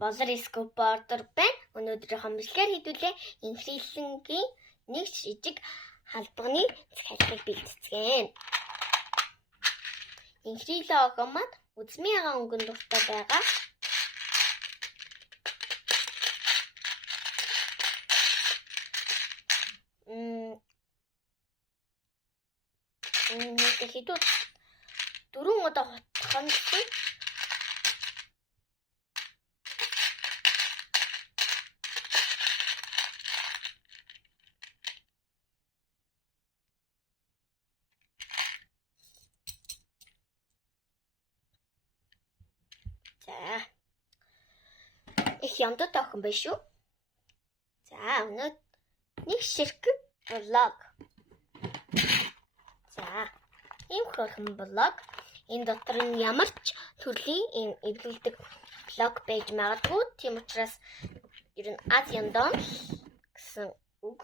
Болор скоупордер байна. Өнөөдрийнхөө мэдлэгээр хэдүүлээ инхрийлэнгийн нэг жижиг халдварны захиалгыг бэлтгэцгээе. Инхрийлээ огомод үзмийн агаан өнгөн дуртай байгаа. Хэдүүд 4 удаа хоногсон. За. Их ямдад охин байна шүү. За, өнөө нэг ширхэг блог. За, ийм хөрхөн блог. Энэ дотор нь ямар ч төрлийн эвлүүлдэг блог байж магадгүй. Тийм учраас ер нь Азиандон гэсэн үг.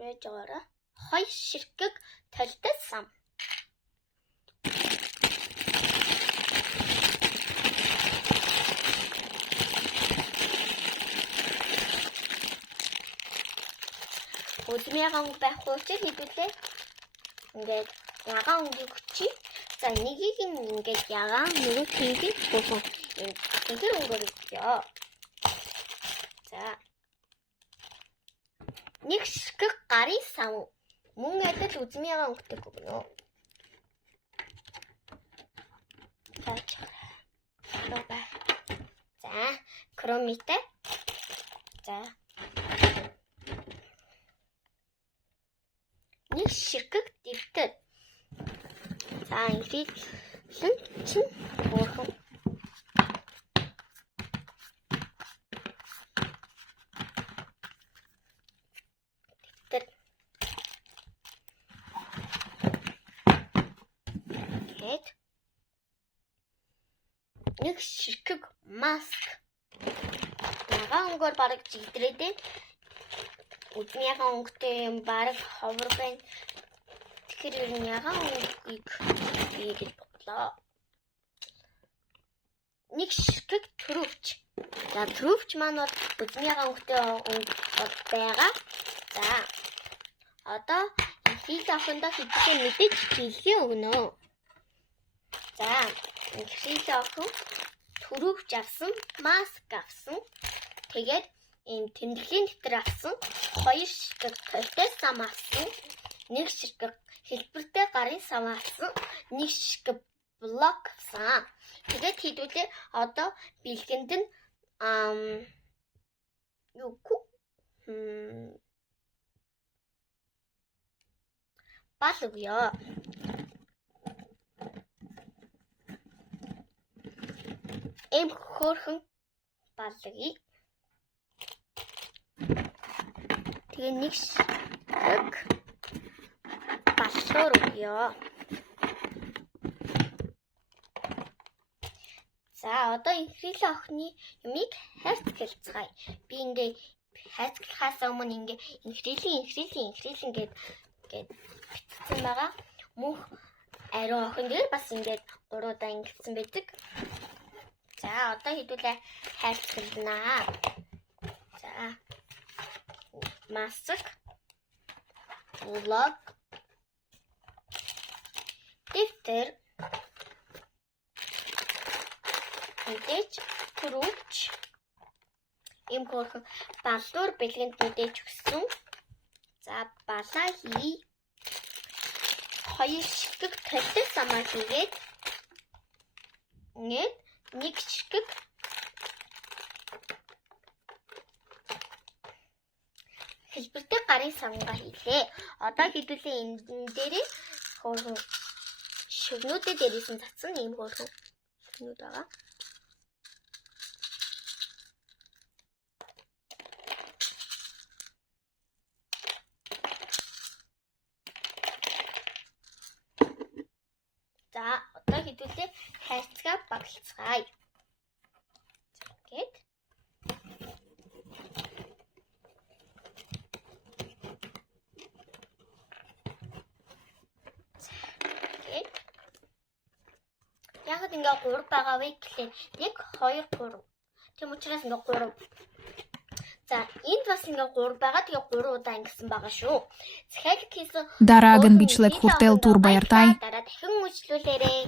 Байж байгаа. Хоёр ширхэг толтой сам. Үзмийн агаан байх учраас хэдүүлээ. Ингээд ягаан өнгийг хүчий. За нэгийг ингээд ягаан нөгөө тэнгийг бүхэн энэ өнгөөр өгөө. За. Нэг ширхэг гарын сав мөн адил үзмийн агаан өнгөтэй өгнө. За, кромитэй. За. Нэг ширхэг дэвтэр. За, инхрийлэн чинь буурхан. Дэвтэр. Гэт. Нэг ширхэг маск. Ягаан өнгөөр бараг жигдрээд байна. Үзмийн агаан өнгөтэй юм бараг ховор байна. Тэгэхээр ер нь ягаан өнгөийг бий гэж бодлоо. Нэг ширхэг төрөвч. За төрөвч маань бол үзмийн агаан өнгөтэй өнгө байгаа. За одоо инхрийл охиндоо хэдийгээр мэдээж хэлхий өгнө. За инхрийл охин төрөвч авсан, маск авсан. Тэгээд энэ тэмдэглэлийн дэвтэр авсан, хоёр ширхэг толтой сам авсан, нэг ширхэг хэлбэртэй гарын сам авсан, нэг ширхэг блок авсан. Тэгээд хэдүүлээ одоо бэлгэнд нь бал өгье. Эм хөөрхөн балгий. Тэгээ нэг ширхэг баллуур өгье. За одоо инхрийл охины юмыг хайрцагцгаая. Би ингээ хайрцагхаас өмнө ингээ инхрийлэн гээд бичсэн байгаа. Мөнх ариун охин дээр бас ингээд 3 удаа ингэсэн байдаг. За одоо хэдүүлээ хайрцагнаа. За маск, блог, дэвтэр, мэдээж төрөвч, ийм хөрхөн баллуур бэлгэнд мэдээж өгсөн. За балаа хий. Хоёр ширхэг толтой самаа хийгээд нэг ширхэг хэлбэртэй гарын самгаа хийлээ. Одоо хэдүүлээ энэ дээрээ хөрхөн шивнүүдээ дээрээс нь цацсан ийм хөрхөн шивнүүд байгаа. За одоо хэдүүлээ хайрцгаа багцгаая. Гэт. яагаад ингээ 3 байгаа вэ гэхлээр яг 2 3. Тийм учраас ингээ 3. За энд бас ингээ 3 байгаа. Тэгээ 3 удаа ингэсэн байгаа шүү. Захиалга хийсэн Дараагийн бичлэг хүртэл түр баяртай. дараа дахин үйлчлүүлээрэй.